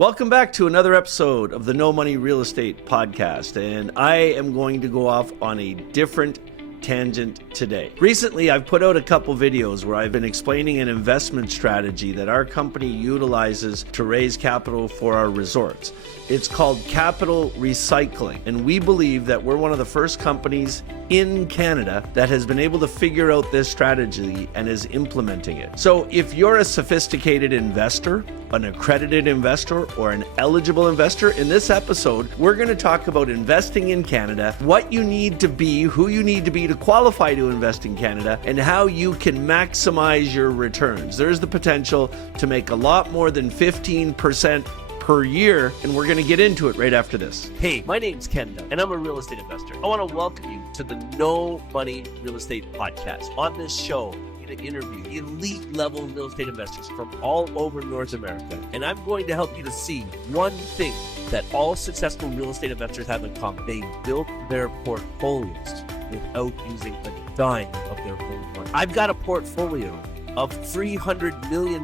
Welcome back to another episode of the No Money Real Estate Podcast, and I am going to go off on a different tangent today. Recently, I've put out a couple videos where I've been explaining an investment strategy that our company utilizes to raise capital for our resorts. It's called capital recycling, and we believe that we're one of the first companies in Canada that has been able to figure out this strategy and is implementing it. So if you're a sophisticated investor, an accredited investor, or an eligible investor, in this episode, we're going to talk about investing in Canada, what you need to be, who you need to be to qualify to invest in Canada, and how you can maximize your returns. There's the potential to make a lot more than 15% per year, and we're going to get into it right after this. Hey, my name's Ken Dunn, and I'm a real estate investor. I want to welcome you to the No Money Real Estate Podcast. On this show, I'm going to interview elite level real estate investors from all over North America, and I'm going to help you to see one thing that all successful real estate investors have in common. They built their portfolios without using a dime of their own money. I've got a portfolio of $300 million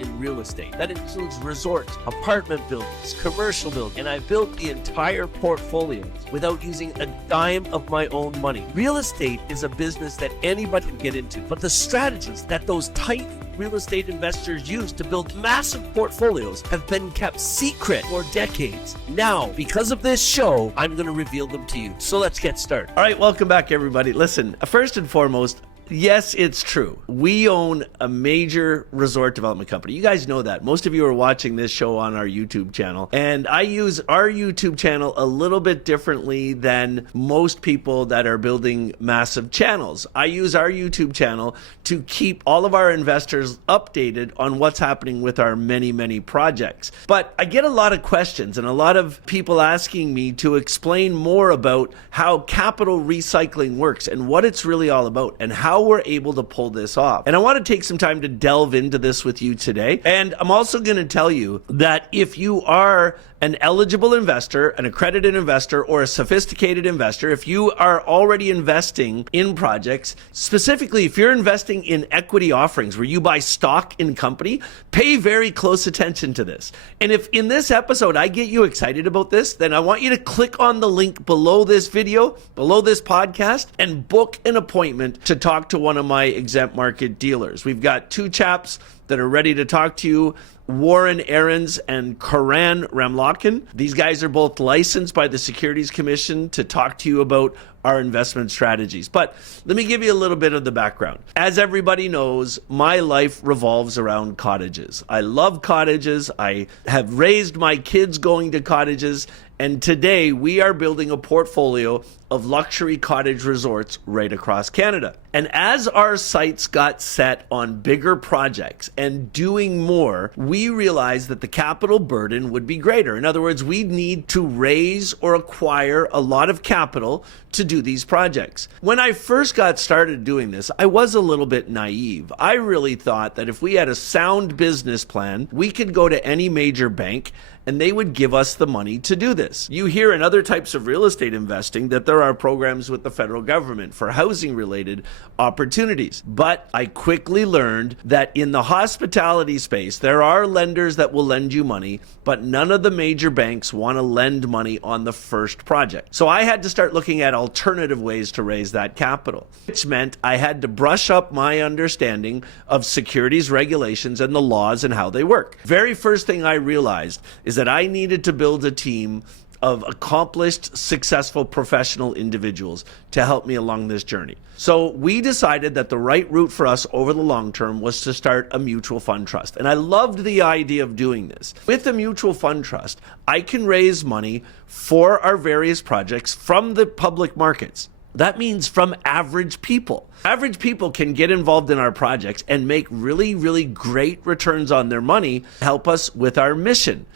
in real estate. That includes resorts, apartment buildings, commercial buildings, and I built the entire portfolio without using a dime of my own money. Real estate is a business that anybody can get into, but the strategies that those tight real estate investors use to build massive portfolios have been kept secret for decades. Now, because of this show, I'm going to reveal them to you. So let's get started. All right, welcome back, everybody. Listen, first and foremost, yes, it's true. We own a major resort development company. You guys know that. Most of you are watching this show on our YouTube channel. And I use our YouTube channel a little bit differently than most people that are building massive channels. I use our YouTube channel to keep all of our investors updated on what's happening with our many, many projects. But I get a lot of questions and a lot of people asking me to explain more about how capital recycling works and what it's really all about and how we're able to pull this off. And I want to take some time to delve into this with you today. And I'm also going to tell you that if you are an eligible investor, an accredited investor, or a sophisticated investor, if you are already investing in projects, specifically if you're investing in equity offerings where you buy stock in company, pay very close attention to this. And if in this episode I get you excited about this, then I want you to click on the link below this video, below this podcast, and book an appointment to talk to one of my exempt market dealers. We've got two chaps that are ready to talk to you, Warren Ahrens and Karan Ramlakan. These guys are both licensed by the Securities Commission to talk to you about our investment strategies. But let me give you a little bit of the background. As everybody knows, my life revolves around cottages. I love cottages. I have raised my kids going to cottages. And today we are building a portfolio of luxury cottage resorts right across Canada. And as our sights got set on bigger projects and doing more, we realized that the capital burden would be greater. In other words, we'd need to raise or acquire a lot of capital to do these projects. When I first got started doing this, I was a little bit naive. I really thought that if we had a sound business plan, we could go to any major bank and they would give us the money to do this. You hear in other types of real estate investing that there are programs with the federal government for housing related opportunities. But I quickly learned that in the hospitality space, there are lenders that will lend you money, but none of the major banks want to lend money on the first project. So I had to start looking at alternative ways to raise that capital, which meant I had to brush up my understanding of securities regulations and the laws and how they work. Very first thing I realized is that I needed to build a team of accomplished, successful professional individuals to help me along this journey. So we decided that the right route for us over the long term was to start a mutual fund trust. And I loved the idea of doing this. With a mutual fund trust, I can raise money for our various projects from the public markets. That means from average people. Average people can get involved in our projects and make really, really great returns on their money, help us with our mission.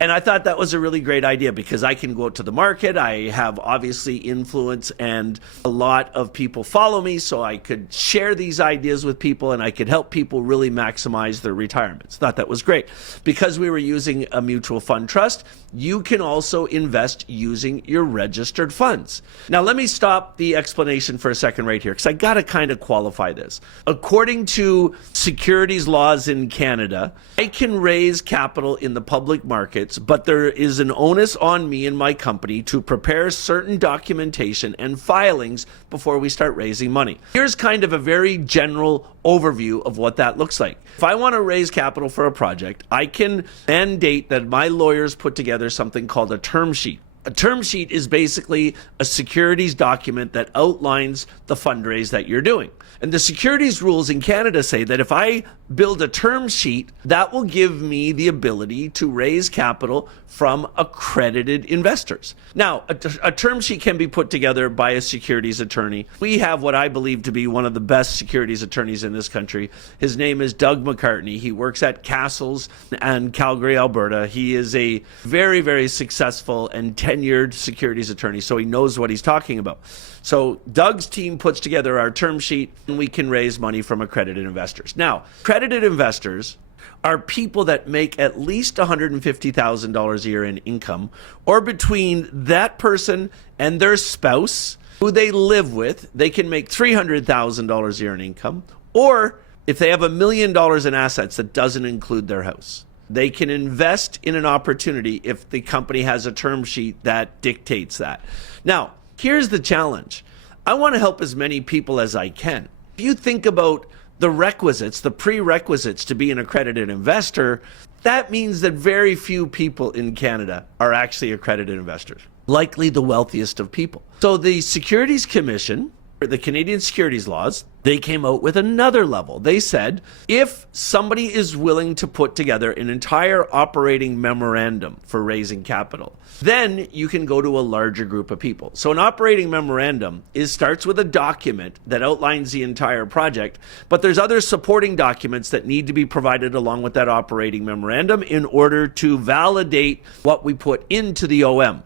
And I thought that was a really great idea because I can go out to the market. I have obviously influence and a lot of people follow me, so I could share these ideas with people and I could help people really maximize their retirements. Thought that was great. Because we were using a mutual fund trust, you can also invest using your registered funds. Now, let me stop the explanation for a second right here because I got to kind of qualify this. According to securities laws in Canada, I can raise capital in the public market markets, but there is an onus on me and my company to prepare certain documentation and filings before we start raising money. Here's kind of a very general overview of what that looks like. If I want to raise capital for a project, I can mandate that my lawyers put together something called a term sheet. A term sheet is basically a securities document that outlines the fundraise that you're doing. And the securities rules in Canada say that if I build a term sheet, that will give me the ability to raise capital from accredited investors. Now, a term sheet can be put together by a securities attorney. We have what I believe to be one of the best securities attorneys in this country. His name is Doug McCartney. He works at Castles and Calgary, Alberta. He is a very, very successful and tenured securities attorney, so he knows what he's talking about. So Doug's team puts together our term sheet, and we can raise money from accredited investors. Now, accredited investors are people that make at least $150,000 a year in income, or between that person and their spouse who they live with, they can make $300,000 a year in income, or if they have $1 million in assets that doesn't include their house. They can invest in an opportunity if the company has a term sheet that dictates that. Now, here's the challenge. I want to help as many people as I can. If you think about the requisites, the prerequisites to be an accredited investor, that means that very few people in Canada are actually accredited investors, likely the wealthiest of people. So the Securities Commission, the Canadian securities laws, they came out with another level. They said, if somebody is willing to put together an entire operating memorandum for raising capital, then you can go to a larger group of people. So an operating memorandum starts with a document that outlines the entire project, but there's other supporting documents that need to be provided along with that operating memorandum in order to validate what we put into the OM.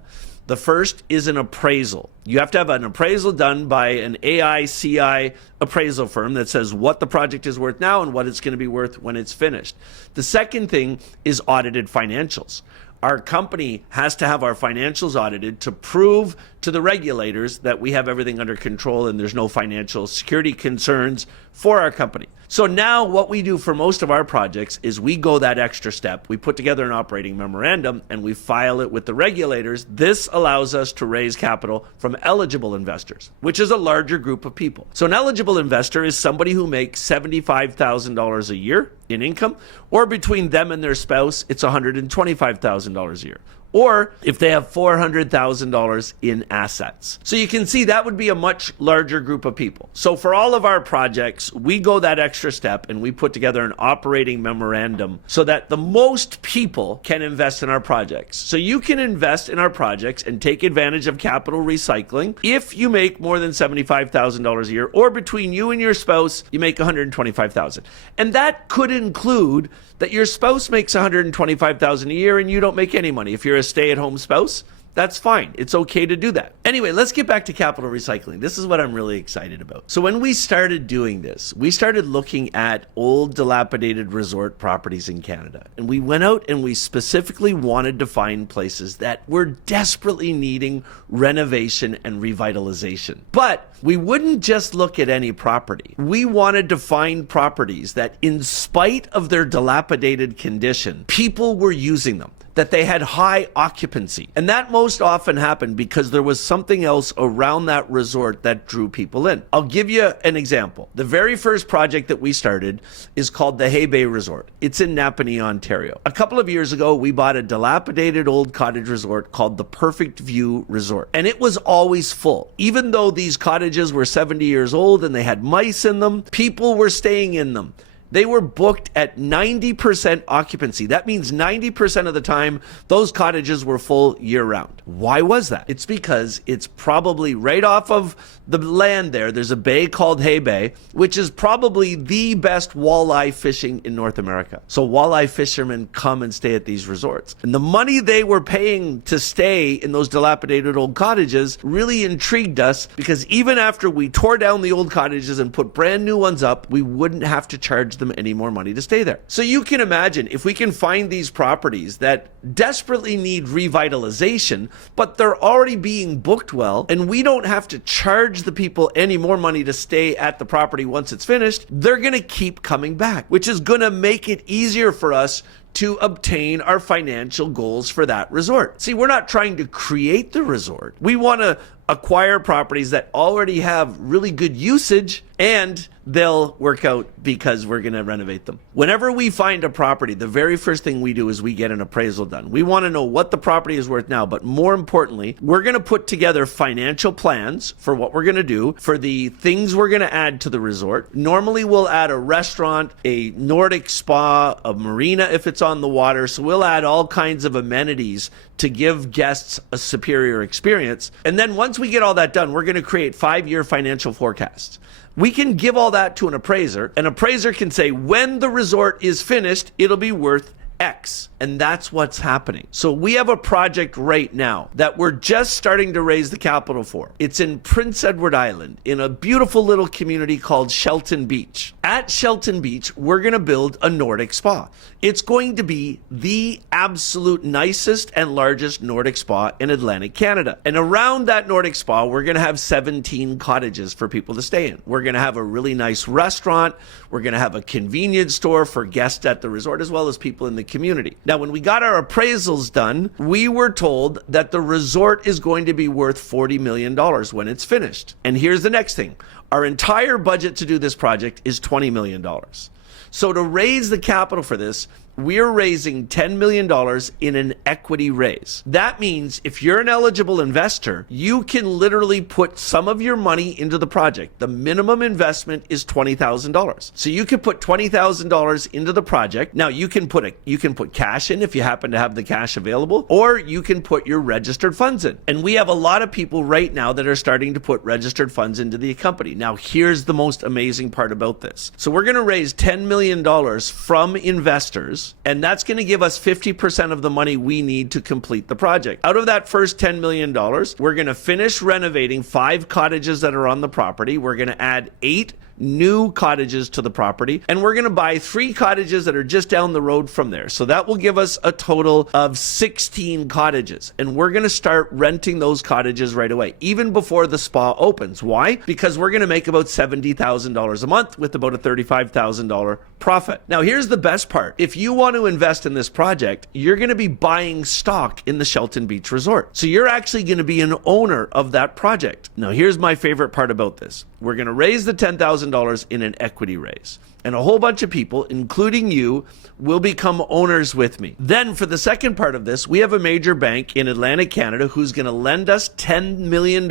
The first is an appraisal. You have to have an appraisal done by an AICI appraisal firm that says what the project is worth now and what it's going to be worth when it's finished. The second thing is audited financials. Our company has to have our financials audited to prove to the regulators that we have everything under control and there's no financial security concerns for our company. So now what we do for most of our projects is we go that extra step. We put together an operating memorandum and we file it with the regulators. This allows us to raise capital from eligible investors, which is a larger group of people. So an eligible investor is somebody who makes $75,000 a year in income, or between them and their spouse, it's $125,000 a year. Or if they have $400,000 in assets. So you can see that would be a much larger group of people. So for all of our projects, we go that extra step and we put together an operating memorandum so that the most people can invest in our projects. So you can invest in our projects and take advantage of capital recycling if you make more than $75,000 a year, or between you and your spouse, you make $125,000. And that could include that your spouse makes $125,000 a year and you don't make any money. If you're a stay-at-home spouse, that's fine. It's okay to do that. Anyway, let's get back to capital recycling. This is what I'm really excited about. So when we started doing this, we started looking at old dilapidated resort properties in Canada. And we went out and we specifically wanted to find places that were desperately needing renovation and revitalization. But we wouldn't just look at any property. We wanted to find properties that, in spite of their dilapidated condition, people were using them, that they had high occupancy. And that most often happened because there was something else around that resort that drew people in. I'll give you an example. The very first project that we started is called the Hay Bay Resort. It's in Napanee, Ontario. A couple of years ago, we bought a dilapidated old cottage resort called the Perfect View Resort. And it was always full. Even though these cottages were 70 years old and they had mice in them, people were staying in them. They were booked at 90% occupancy. That means 90% of the time, those cottages were full year-round. Why was that? It's because it's probably right off of the land there. There's a bay called Hay Bay, which is probably the best walleye fishing in North America. So walleye fishermen come and stay at these resorts. And the money they were paying to stay in those dilapidated old cottages really intrigued us, because even after we tore down the old cottages and put brand new ones up, we wouldn't have to charge them any more money to stay there. So you can imagine, if we can find these properties that desperately need revitalization, but they're already being booked well, and we don't have to charge the people any more money to stay at the property once it's finished, they're going to keep coming back, which is going to make it easier for us to obtain our financial goals for that resort. See, we're not trying to create the resort. We want to acquire properties that already have really good usage, and they'll work out because we're going to renovate them. Whenever we find a property, the very first thing we do is we get an appraisal done. We want to know what the property is worth now, but more importantly, we're going to put together financial plans for what we're going to do, for the things we're going to add to the resort. Normally, we'll add a restaurant, a Nordic spa, a marina if it's on the water. So we'll add all kinds of amenities to give guests a superior experience. And then once we get all that done, we're going to create 5-year financial forecasts. We can give all that to an appraiser. An appraiser can say, when the resort is finished, it'll be worth X. And that's what's happening. So we have a project right now that we're just starting to raise the capital for. It's in Prince Edward Island, in a beautiful little community called Shelton Beach. At Shelton Beach, we're going to build a Nordic spa. It's going to be the absolute nicest and largest Nordic spa in Atlantic Canada. And around that Nordic spa, we're going to have 17 cottages for people to stay in. We're going to have a really nice restaurant. We're going to have a convenience store for guests at the resort, as well as people in the community. Now, when we got our appraisals done, we were told that the resort is going to be worth $40 million when it's finished. And here's the next thing. Our entire budget to do this project is $20 million. So to raise the capital for this, we're raising $10 million in an equity raise. That means if you're an eligible investor, you can literally put some of your money into the project. The minimum investment is $20,000. So you can put $20,000 into the project. Now you can put cash in if you happen to have the cash available, or you can put your registered funds in. And we have a lot of people right now that are starting to put registered funds into the company. Now here's the most amazing part about this. So we're going to raise $10 million from investors, and that's going to give us 50% of the money we need to complete the project. Out of that first $10 million, we're going to finish renovating 5 cottages that are on the property. We're going to add 8 new cottages to the property, and we're going to buy 3 cottages that are just down the road from there. So that will give us a total of 16 cottages, and we're going to start renting those cottages right away, even before the spa opens. Why? Because we're going to make about $70,000 a month with about a $35,000 profit. Now, here's the best part. If you want to invest in this project, you're going to be buying stock in the Shelton Beach Resort. So you're actually going to be an owner of that project. Now, here's my favorite part about this. We're going to raise the $10,000 in an equity raise. And a whole bunch of people, including you, will become owners with me. Then for the second part of this, we have a major bank in Atlantic Canada who's going to lend us $10 million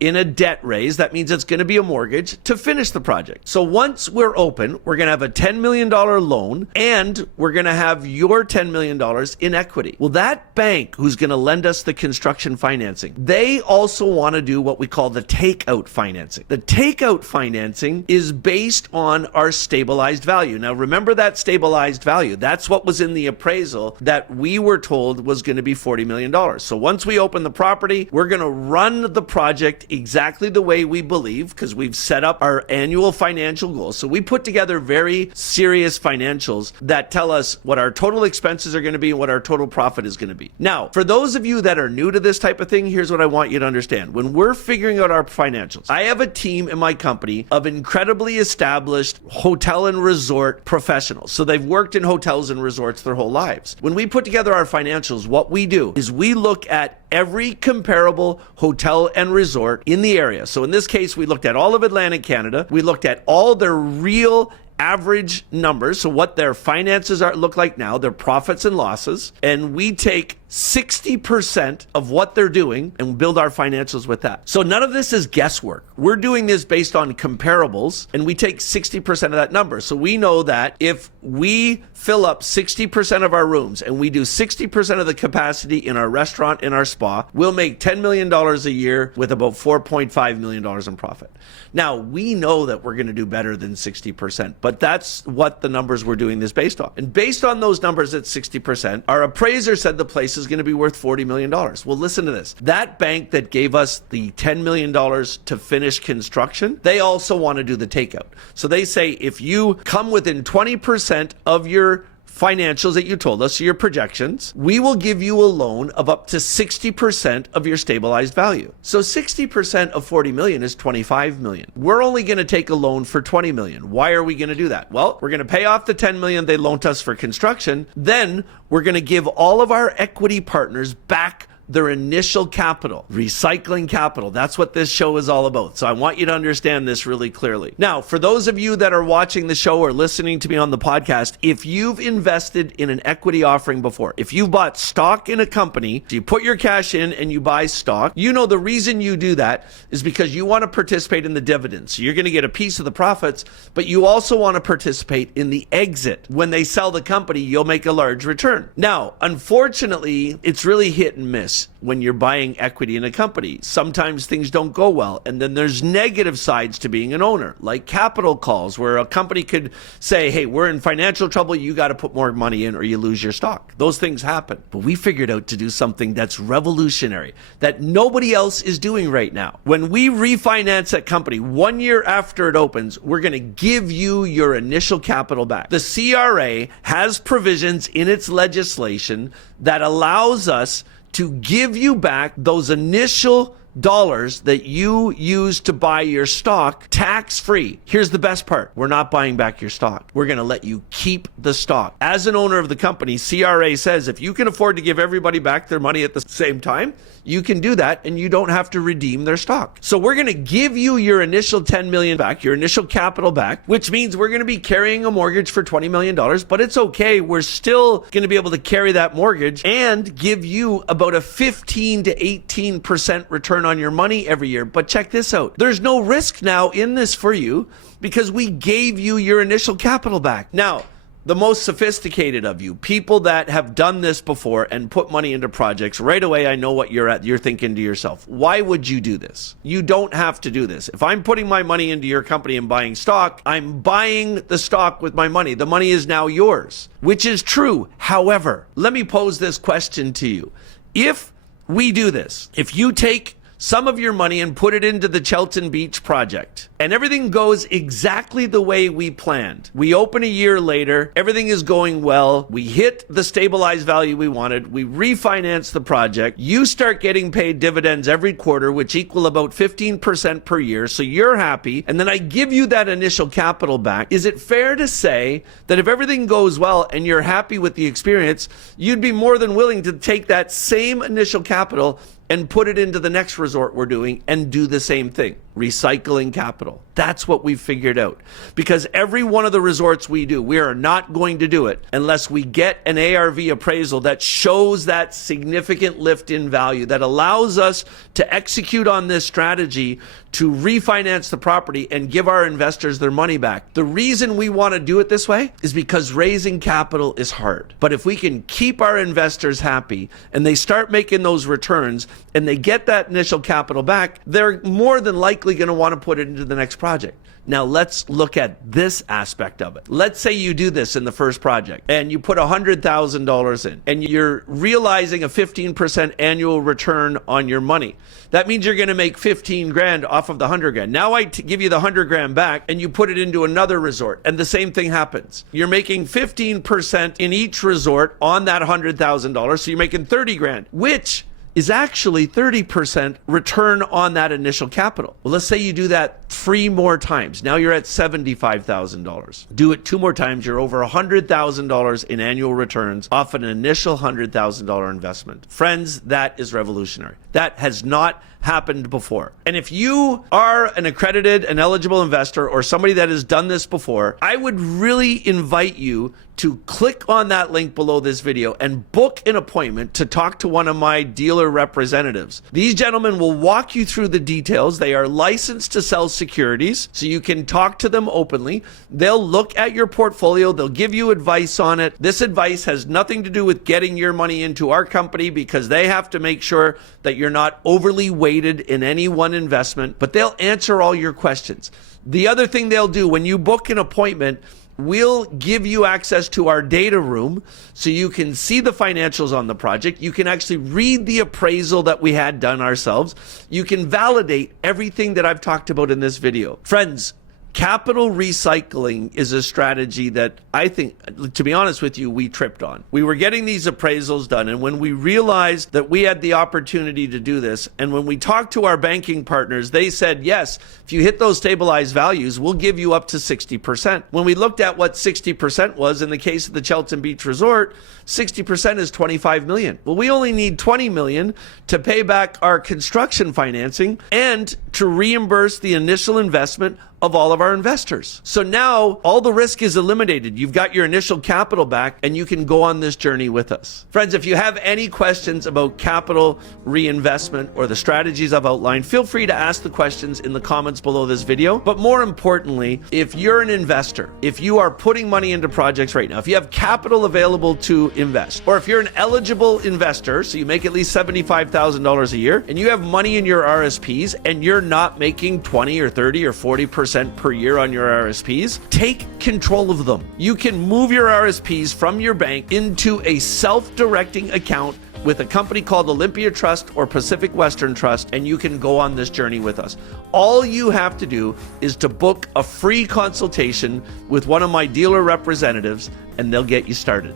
in a debt raise. That means it's going to be a mortgage to finish the project. So once we're open, we're going to have a $10 million loan, and we're going to have your $10 million in equity. Well, that bank who's going to lend us the construction financing, they also want to do what we call the takeout financing. The takeout financing is based on our stabilized value. Now, remember that stabilized value. That's what was in the appraisal that we were told was going to be $40 million. So once we open the property, we're going to run the project exactly the way we believe, because we've set up our annual financial goals. So we put together very serious financials that tell us what our total expenses are going to be and what our total profit is going to be. Now, for those of you that are new to this type of thing, here's what I want you to understand. When we're figuring out our financials, I have a team in my company of incredibly established hotel and resort professionals. So they've worked in hotels and resorts their whole lives. When we put together our financials, what we do is we look at every comparable hotel and resort in the area. So in this case, we looked at all of Atlantic Canada. We looked at all their real average numbers, so what their finances look like now, their profits and losses, and we take 60% of what they're doing and build our financials with that. So none of this is guesswork. We're doing this based on comparables, and we take 60% of that number. So we know that if we fill up 60% of our rooms and we do 60% of the capacity in our restaurant, in our spa, we'll make $10 million a year with about $4.5 million in profit. Now, we know that we're going to do better than 60%, but that's what the numbers we're doing this based on. And based on those numbers at 60%, our appraiser said the place is going to be worth $40 million. Well, listen to this. That bank that gave us the $10 million to finish construction, they also want to do the takeout. So they say if you come within 20% of your financials that you told us, your projections, we will give you a loan of up to 60% of your stabilized value. So 60% of 40 million is 25 million. We're only going to take a loan for 20 million. Why are we going to do that? Well, we're going to pay off the 10 million they loaned us for construction. Then we're going to give all of our equity partners back their initial capital, recycling capital. That's what this show is all about. So I want you to understand this really clearly. Now, for those of you that are watching the show or listening to me on the podcast, if you've invested in an equity offering before, if you've bought stock in a company, you put your cash in and you buy stock, you know the reason you do that is because you want to participate in the dividends. So you're going to get a piece of the profits, but you also want to participate in the exit. When they sell the company, you'll make a large return. Now, unfortunately, it's really hit and miss when you're buying equity in a company. Sometimes things don't go well, and then there's negative sides to being an owner, like capital calls, where a company could say, hey, we're in financial trouble, you got to put more money in or you lose your stock. Those things happen. But we figured out to do something that's revolutionary, that nobody else is doing right now. When we refinance a company 1 year after it opens, we're going to give you your initial capital back. The CRA has provisions in its legislation that allows us to give you back those initial dollars that you used to buy your stock tax-free. Here's the best part. We're not buying back your stock. We're going to let you keep the stock. As an owner of the company, CRA says if you can afford to give everybody back their money at the same time, you can do that and you don't have to redeem their stock. So we're going to give you your initial 10 million back, your initial capital back, which means we're going to be carrying a mortgage for $20 million, but it's okay. We're still going to be able to carry that mortgage and give you about a 15 to 18% return on your money every year. But check this out. There's no risk now in this for you because we gave you your initial capital back. Now, the most sophisticated of you, people that have done this before and put money into projects, right away I know what you're thinking to yourself. Why would you do this? You don't have to do this. If I'm putting my money into your company and buying stock, I'm buying the stock with my money. The money is now yours, which is true. However, let me pose this question to you. If we do this, if you take some of your money and put it into the Chelton Beach project, and everything goes exactly the way we planned. We open a year later, everything is going well, we hit the stabilized value we wanted, we refinance the project, you start getting paid dividends every quarter, which equal about 15% per year, so you're happy, and then I give you that initial capital back. Is it fair to say that if everything goes well and you're happy with the experience, you'd be more than willing to take that same initial capital and put it into the next resort we're doing and do the same thing? Recycling capital. That's what we've figured out. Because every one of the resorts we do, we are not going to do it unless we get an ARV appraisal that shows that significant lift in value, that allows us to execute on this strategy to refinance the property and give our investors their money back. The reason we want to do it this way is because raising capital is hard. But if we can keep our investors happy and they start making those returns and they get that initial capital back, they're more than likely going to want to put it into the next project. Now let's look at this aspect of it. Let's say you do this in the first project and you put $100,000 in and you're realizing a 15% annual return on your money. That means you're going to make 15 grand off of the 100 grand. Now I give you the 100 grand back and you put it into another resort and the same thing happens. You're making 15% in each resort on that $100,000. So you're making 30 grand, which is actually 30% return on that initial capital. Well, let's say you do that 3 more times. Now you're at $75,000. Do it 2 more times, you're over $100,000 in annual returns off an initial $100,000 investment. Friends, that is revolutionary. That has not happened before. And if you are an accredited and eligible investor or somebody that has done this before, I would really invite you to click on that link below this video and book an appointment to talk to one of my dealer representatives. These gentlemen will walk you through the details. They are licensed to sell securities, so you can talk to them openly. They'll look at your portfolio. They'll give you advice on it. This advice has nothing to do with getting your money into our company because they have to make sure that you're not overly weighted in any one investment, but they'll answer all your questions. The other thing they'll do when you book an appointment, we'll give you access to our data room so you can see the financials on the project. You can actually read the appraisal that we had done ourselves. You can validate everything that I've talked about in this video. Friends, Capital recycling is a strategy that I think, to be honest with you, we tripped on. We were getting these appraisals done, and when we realized that we had the opportunity to do this, and when we talked to our banking partners, they said, yes, if you hit those stabilized values, we'll give you up to 60%. When we looked at what 60% was in the case of the Chelton Beach Resort, 60% is 25 million. Well, we only need 20 million to pay back our construction financing and to reimburse the initial investment of all of our investors. So now all the risk is eliminated. You've got your initial capital back and you can go on this journey with us. Friends, if you have any questions about capital reinvestment or the strategies I've outlined, feel free to ask the questions in the comments below this video. But more importantly, if you're an investor, if you are putting money into projects right now, if you have capital available to invest, or if you're an eligible investor, so you make at least $75,000 a year and you have money in your RSPs and you're not making 20 or 30 or 40% per year on your RSPs, take control of them. You can move your RSPs from your bank into a self-directing account with a company called Olympia Trust or Pacific Western Trust, and you can go on this journey with us. All you have to do is to book a free consultation with one of my dealer representatives, and they'll get you started.